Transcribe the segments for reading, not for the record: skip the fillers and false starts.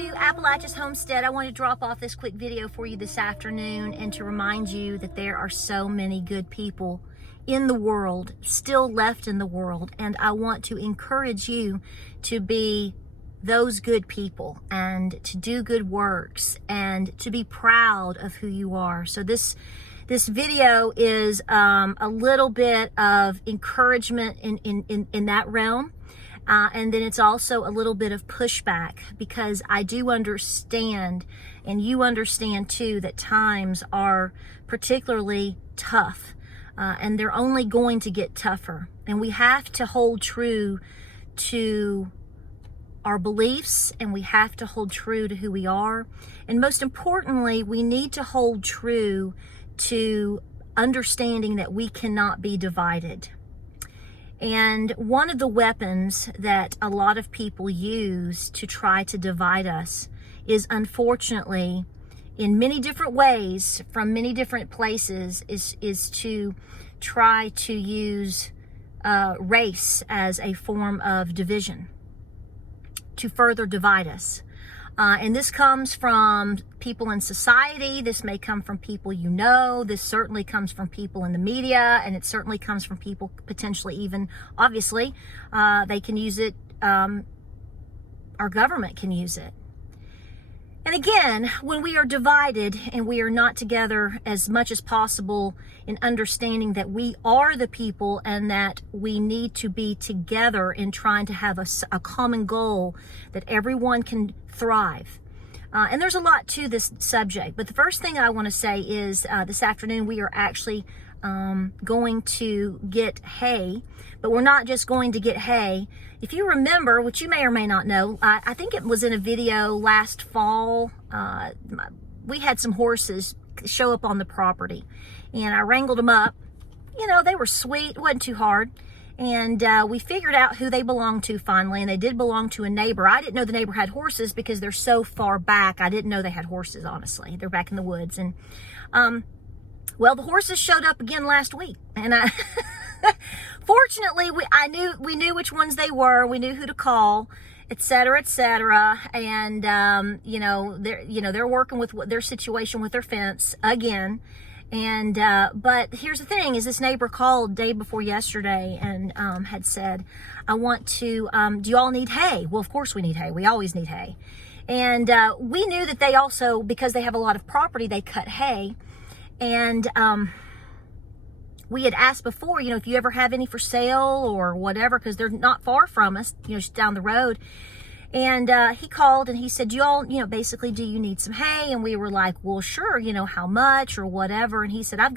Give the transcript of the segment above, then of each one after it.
to Appalachia's Homestead. I want to drop off this quick video for you this afternoon and to remind you that there are so many good people in the world, still left in the world, and I want to encourage you to be those good people and to do good works and to be proud of who you are. So this video is a little bit of encouragement in that realm. And then it's also a little bit of pushback, because I do understand, and you understand too, that times are particularly tough, and they're only going to get tougher. And we have to hold true to our beliefs, and we have to hold true to who we are. And most importantly, we need to hold true to understanding that we cannot be divided. And one of the weapons that a lot of people use to try to divide us is, unfortunately, in many different ways, from many different places, is to try to use race as a form of division to further divide us. And this comes from people in society. This may come from people you know. This certainly comes from people in the media, and it certainly comes from people potentially even, obviously, they can use it. Our government can use it. And again, when we are divided and we are not together as much as possible in understanding that we are the people and that we need to be together in trying to have a common goal that everyone can thrive. And there's a lot to this subject, but the first thing I want to say is this afternoon we are actually going to get hay, but we're not just going to get hay. If you remember, which you may or may not know, I think it was in a video last fall, we had some horses show up on the property, and I wrangled them up. You know, they were sweet, it wasn't too hard. And we figured out who they belonged to finally, and they did belong to a neighbor. I didn't know the neighbor had horses because they're so far back. I didn't know they had horses, honestly. They're back in the woods. And, well, the horses showed up again last week. And fortunately, we knew which ones they were. We knew who to call, et cetera, et cetera. And, they're working with their situation with their fence again. And, but here's the thing, is this neighbor called day before yesterday and, had said, I want to, do you all need hay? Well, of course we need hay. We always need hay. And, we knew that they also, because they have a lot of property, they cut hay. And, we had asked before, if you ever have any for sale or whatever, because they're not far from us, just down the road. And he called and he said, do y'all, basically, do you need some hay? And we were like, well, sure, how much or whatever. And he said, I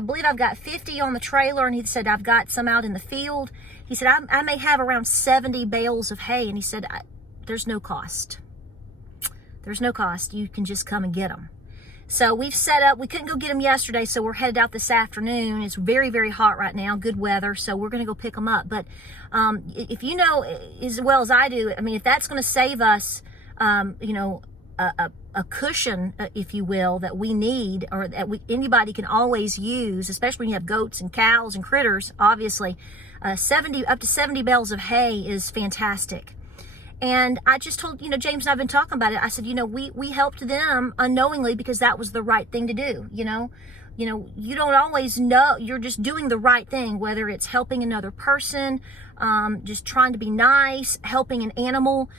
believe I've got 50 on the trailer. And he said, I've got some out in the field. He said, I may have around 70 bales of hay. And he said, there's no cost. There's no cost. You can just come and get them. So we've set up, we couldn't go get them yesterday, so we're headed out this afternoon. It's very, very hot right now, good weather, so we're going to go pick them up. But if you know as well as I do, if that's going to save us, a cushion, if you will, that we need, or that anybody can always use, especially when you have goats and cows and critters, obviously, up to 70 bales of hay is fantastic. And I just told, James and I've been talking about it. I said, we helped them unknowingly because that was the right thing to do. You don't always know. You're just doing the right thing, whether it's helping another person, just trying to be nice, helping an animal,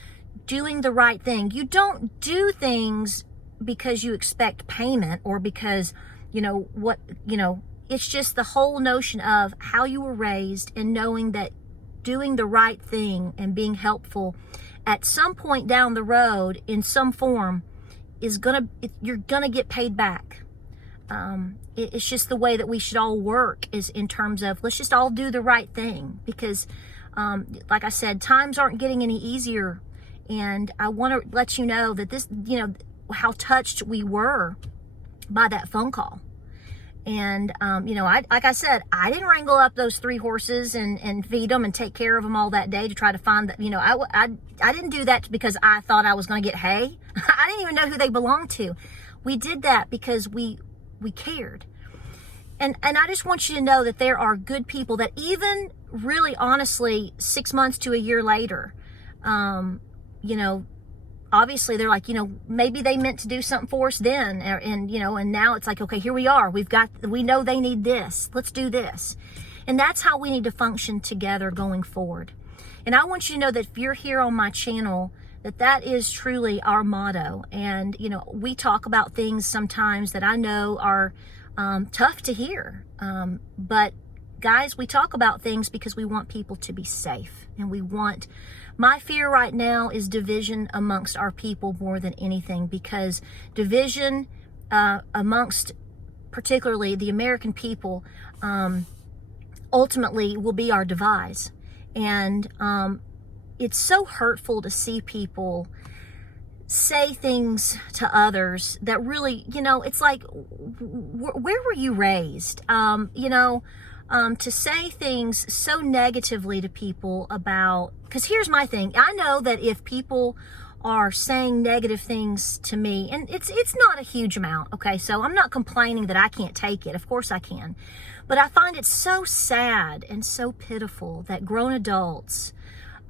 doing the right thing. You don't do things because you expect payment or because, it's just the whole notion of how you were raised and knowing that doing the right thing and being helpful at some point down the road in some form you're gonna get paid back. It's just the way that we should all work, is in terms of, let's just all do the right thing, because like I said, times aren't getting any easier. And I want to let you know that this, how touched we were by that phone call. And, like I said, I didn't wrangle up those 3 horses and feed them and take care of them all that day to try to find that, I didn't do that because I thought I was going to get hay. I didn't even know who they belonged to. We did that because we cared. And I just want you to know that there are good people that even really honestly 6 months to a year later, obviously they're like, maybe they meant to do something for us then. And now it's like, okay, here we are. We know they need this. Let's do this. And that's how we need to function together going forward. And I want you to know that if you're here on my channel, that is truly our motto. And, we talk about things sometimes that I know are tough to hear. But guys, we talk about things because we want people to be safe. And my fear right now is division amongst our people more than anything, because division amongst particularly the American people ultimately will be our demise. And it's so hurtful to see people say things to others that really, it's like, where were you raised? To say things so negatively to people about, because here's my thing. I know that if people are saying negative things to me, and it's not a huge amount, okay? So I'm not complaining that I can't take it. Of course I can. But I find it so sad and so pitiful that grown adults,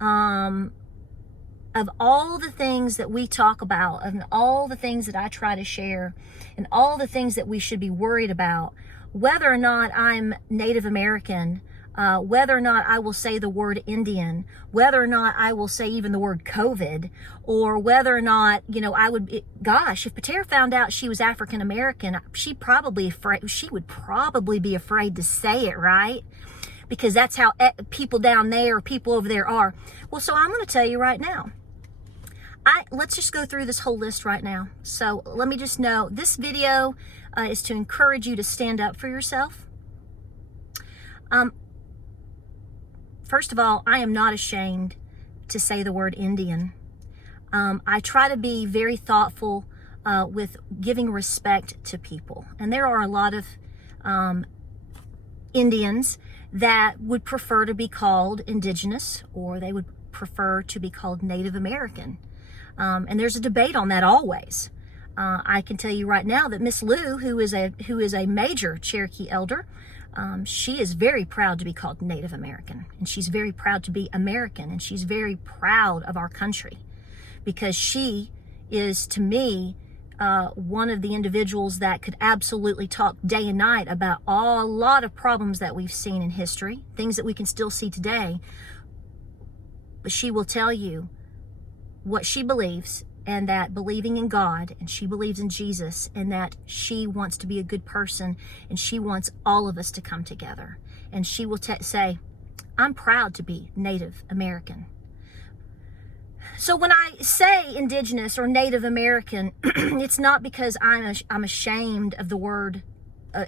of all the things that we talk about, and all the things that I try to share, and all the things that we should be worried about, whether or not I'm Native American, whether or not I will say the word Indian, whether or not I will say even the word COVID, or whether or not, if Patera found out she was African American, she would probably be afraid to say it, right? Because that's how people down there, people over there are. Well, so I'm going to tell you right now. Let's just go through this whole list right now. So let me just know, this video is to encourage you to stand up for yourself. First of all, I am not ashamed to say the word Indian. I try to be very thoughtful with giving respect to people. And there are a lot of Indians that would prefer to be called indigenous, or they would prefer to be called Native American. And there's a debate on that always. I can tell you right now that Miss Lou, who is a major Cherokee elder, she is very proud to be called Native American, and she's very proud to be American, and she's very proud of our country, because she is, to me, one of the individuals that could absolutely talk day and night about a lot of problems that we've seen in history, things that we can still see today. But she will tell you what she believes, and that believing in God, and she believes in Jesus, and that she wants to be a good person, and she wants all of us to come together. And she will say, I'm proud to be Native American. So when I say indigenous or Native American, it's not because I'm ashamed of the word,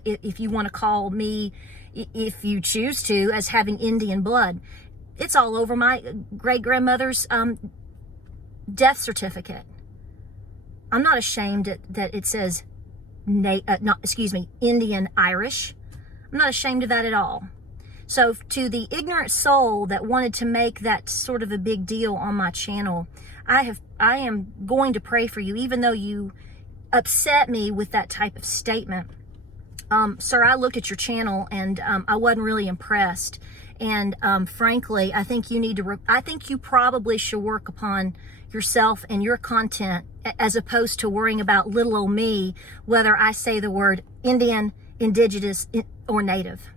if you want to call me, if you choose to, as having Indian blood. It's all over my great-grandmother's death certificate. I'm not ashamed that it says, Indian Irish. I'm not ashamed of that at all. So to the ignorant soul that wanted to make that sort of a big deal on my channel, I am going to pray for you, even though you upset me with that type of statement. Sir, I looked at your channel and I wasn't really impressed. And frankly, I think you probably should work upon yourself and your content, as opposed to worrying about little old me, whether I say the word Indian, indigenous, or Native.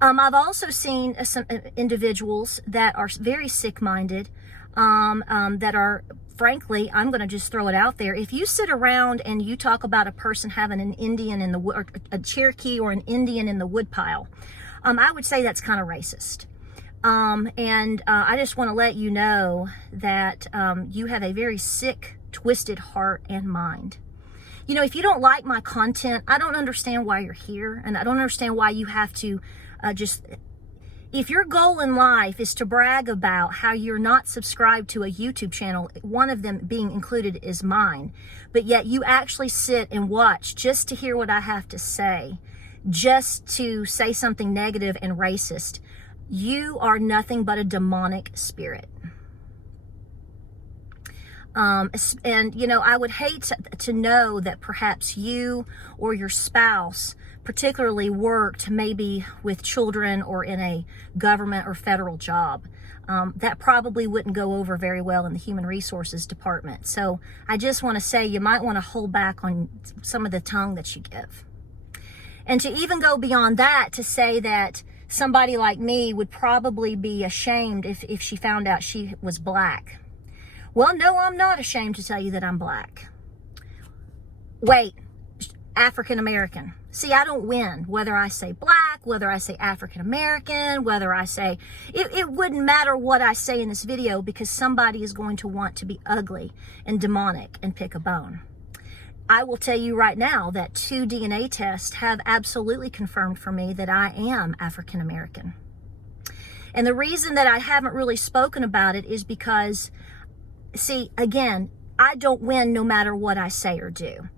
I've also seen some individuals that are very sick-minded, that are, frankly, I'm going to just throw it out there. If you sit around and you talk about a person having an Indian in the wood, or a Cherokee or an Indian in the woodpile, I would say that's kind of racist. I just want to let you know that you have a very sick, twisted heart and mind. If you don't like my content, I don't understand why you're here, and I don't understand why you have to if your goal in life is to brag about how you're not subscribed to a YouTube channel, one of them being included is mine, but yet you actually sit and watch just to hear what I have to say, just to say something negative and racist, you are nothing but a demonic spirit. I would hate to know that perhaps you or your spouse particularly worked maybe with children or in a government or federal job. That probably wouldn't go over very well in the Human Resources Department. So I just want to say you might want to hold back on some of the tongue that you give. And to even go beyond that, to say that somebody like me would probably be ashamed if she found out she was black. Well, no, I'm not ashamed to tell you that I'm black. Wait, African American. See, I don't win whether I say black, whether I say African American, whether I say, it wouldn't matter what I say in this video, because somebody is going to want to be ugly and demonic and pick a bone. I will tell you right now that 2 DNA tests have absolutely confirmed for me that I am African American. And the reason that I haven't really spoken about it is because, see, again, I don't win no matter what I say or do.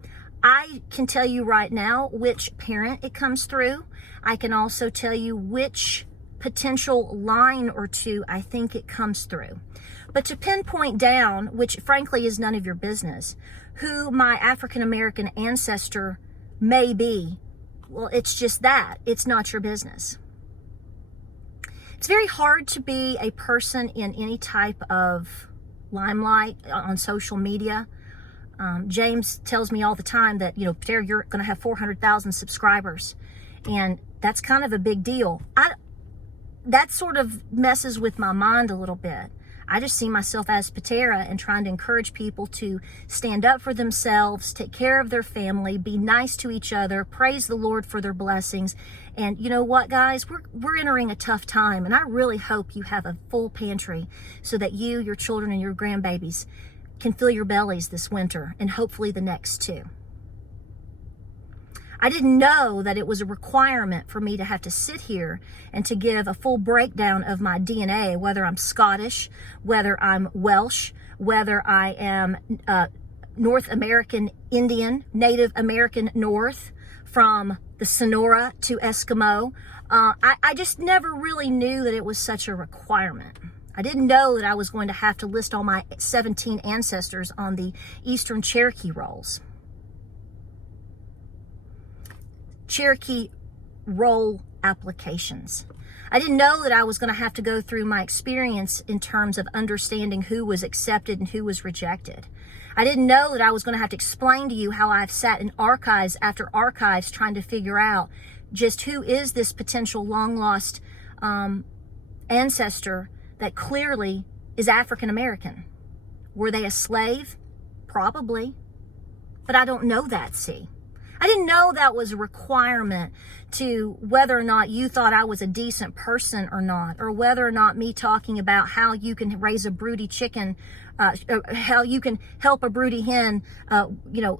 I can tell you right now which parent it comes through. I can also tell you which potential line or two I think it comes through. But to pinpoint down, which frankly is none of your business, who my African American ancestor may be, well, it's just that. It's not your business. It's very hard to be a person in any type of limelight on social media. James tells me all the time that, Tara, you're going to have 400,000 subscribers. And that's kind of a big deal. That sort of messes with my mind a little bit. I just see myself as Patera and trying to encourage people to stand up for themselves, take care of their family, be nice to each other, praise the Lord for their blessings. And you know what, guys? We're entering a tough time, and I really hope you have a full pantry so that you, your children, and your grandbabies can fill your bellies this winter and hopefully the next too. I didn't know that it was a requirement for me to have to sit here and to give a full breakdown of my DNA, whether I'm Scottish, whether I'm Welsh, whether I am North American Indian, Native American North, from the Sonora to Eskimo. I just never really knew that it was such a requirement. I didn't know that I was going to have to list all my 17 ancestors on the Eastern Cherokee rolls. Cherokee roll applications. I didn't know that I was going to have to go through my experience in terms of understanding who was accepted and who was rejected. I didn't know that I was going to have to explain to you how I've sat in archives after archives trying to figure out just who is this potential long lost ancestor that clearly is African American. Were they a slave? Probably. But I don't know that, see. I didn't know that was a requirement to whether or not you thought I was a decent person or not, or whether or not me talking about how you can raise a broody chicken, how you can help a broody hen,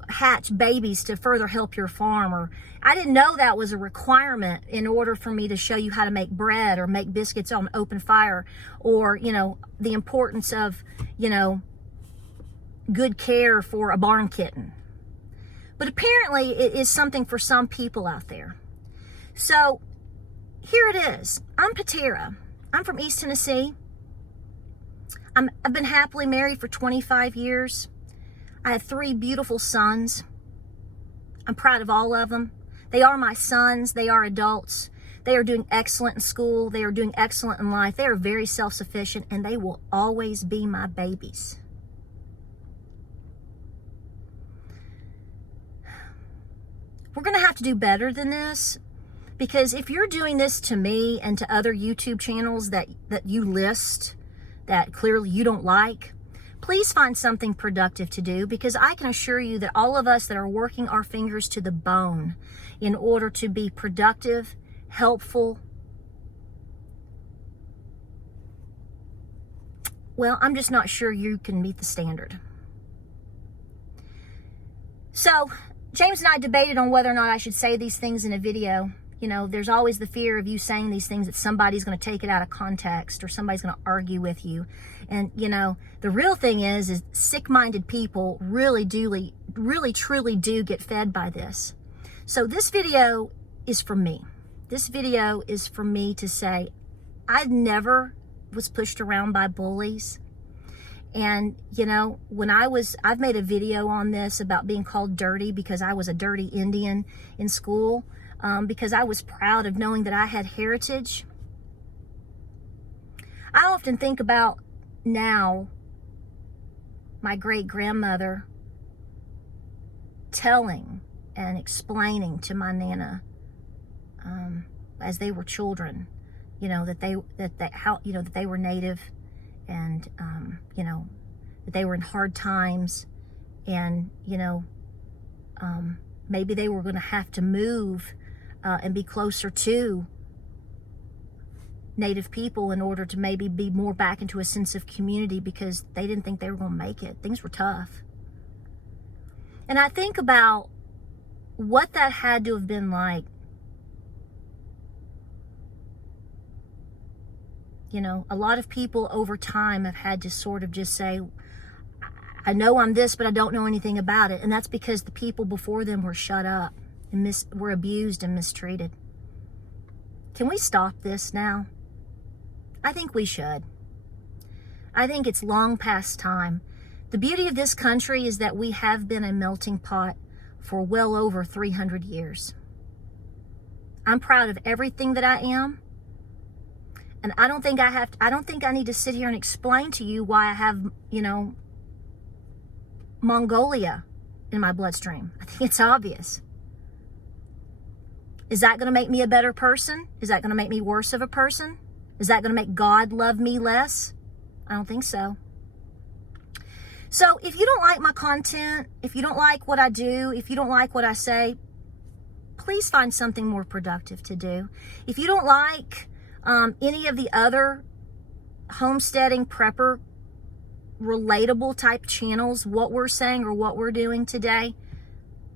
hatch babies to further help your farm. Or I didn't know that was a requirement in order for me to show you how to make bread or make biscuits on open fire, or, the importance of, good care for a barn kitten. But apparently it is something for some people out there. So here it is. I'm Patera. I'm from East Tennessee. I've been happily married for 25 years. I have 3 beautiful sons. I'm proud of all of them. They are my sons. They are adults. They are doing excellent in school. They are doing excellent in life. They are very self-sufficient, and they will always be my babies. We're going to have to do better than this, because if you're doing this to me and to other YouTube channels that you list that clearly you don't like, please find something productive to do, because I can assure you that all of us that are working our fingers to the bone in order to be productive, helpful, well, I'm just not sure you can meet the standard. So James and I debated on whether or not I should say these things in a video. There's always the fear of you saying these things that somebody's going to take it out of context, or somebody's going to argue with you. And, the real thing is sick-minded people really, truly do get fed by this. So this video is for me. This video is for me to say, I never was pushed around by bullies. And, I've made a video on this about being called dirty because I was a dirty Indian in school. because I was proud of knowing that I had heritage. I often think about now my great-grandmother telling and explaining to my Nana as they were children, that they were Native, and that they were in hard times, and maybe they were going to have to move and be closer to Native people in order to maybe be more back into a sense of community, because they didn't think they were going to make it. Things were tough. And I think about what that had to have been like. A lot of people over time have had to sort of just say, I know I'm this, but I don't know anything about it. And that's because the people before them were shut up and were abused and mistreated. Can we stop this now? I think we should. I think it's long past time. The beauty of this country is that we have been a melting pot for well over 300 years. I'm proud of everything that I am. And I don't think I need to sit here and explain to you why I have, Mongolia in my bloodstream. I think it's obvious. Is that going to make me a better person? Is that going to make me worse of a person? Is that going to make God love me less? I don't think so. So if you don't like my content, if you don't like what I do, if you don't like what I say, please find something more productive to do. If you don't like any of the other homesteading prepper relatable type channels, what we're saying or what we're doing today,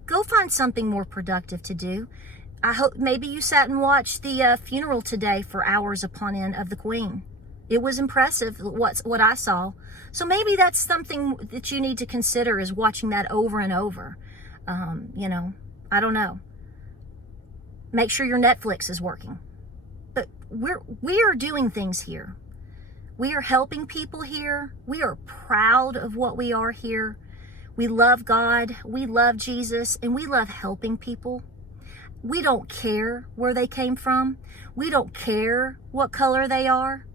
go find something more productive to do. I hope maybe you sat and watched the funeral today for hours upon end of the Queen. It was impressive what I saw. So maybe that's something that you need to consider, is watching that over and over. I don't know. Make sure your Netflix is working. But we are doing things here. We are helping people here. We are proud of what we are here. We love God. We love Jesus. And we love helping people. We don't care where they came from. We don't care what color they are.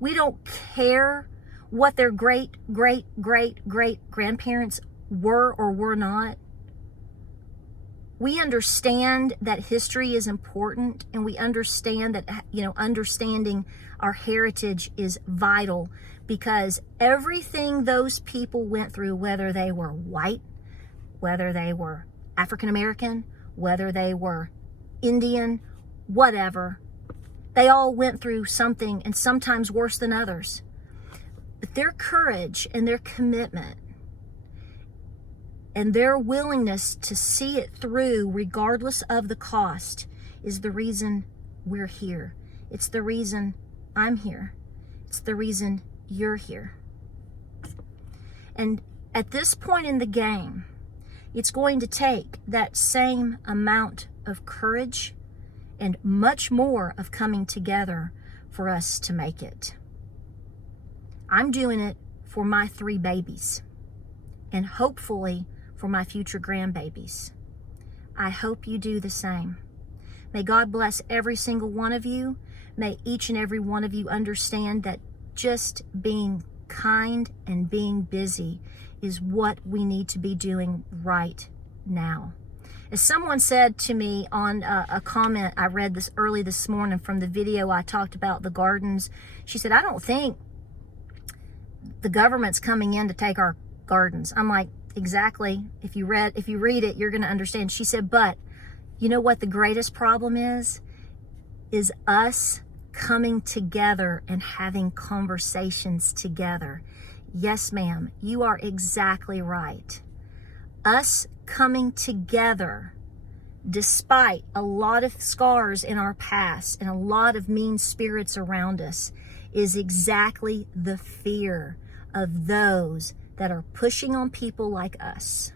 We don't care what their great grandparents were or were not. We understand that history is important, and we understand that, understanding our heritage is vital, because everything those people went through, whether they were white, whether they were African American, whether they were Indian, whatever, they all went through something, and sometimes worse than others. But their courage and their commitment and their willingness to see it through regardless of the cost is the reason we're here. It's the reason I'm here. It's the reason you're here. And at this point in the game, it's going to take that same amount of courage and much more of coming together for us to make it. I'm doing it for my 3 babies, and hopefully for my future grandbabies. I hope you do the same. May God bless every single one of you. May each and every one of you understand that just being kind and being busy is what we need to be doing right now. As someone said to me on a comment I read this early this morning from the video I talked about the gardens, she said, I don't think the government's coming in to take our gardens. I'm like, exactly. If you read it, you're going to understand. She said, but you know what the greatest problem is us coming together and having conversations together. Yes, ma'am, you are exactly right. Us coming together, despite a lot of scars in our past and a lot of mean spirits around us, is exactly the fear of those that are pushing on people like us.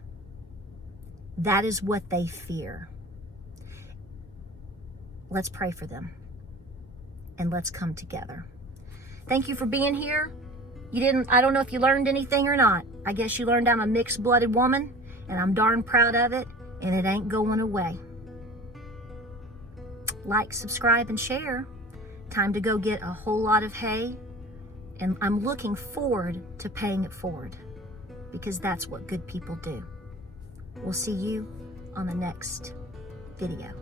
That is what they fear. Let's pray for them. And let's come together. Thank you for being here. I don't know if you learned anything or not. I guess you learned I'm a mixed-blooded woman, and I'm darn proud of it, and it ain't going away. like, subscribe, and share. Time to go get a whole lot of hay, and I'm looking forward to paying it forward, because that's what good people do. We'll see you on the next video.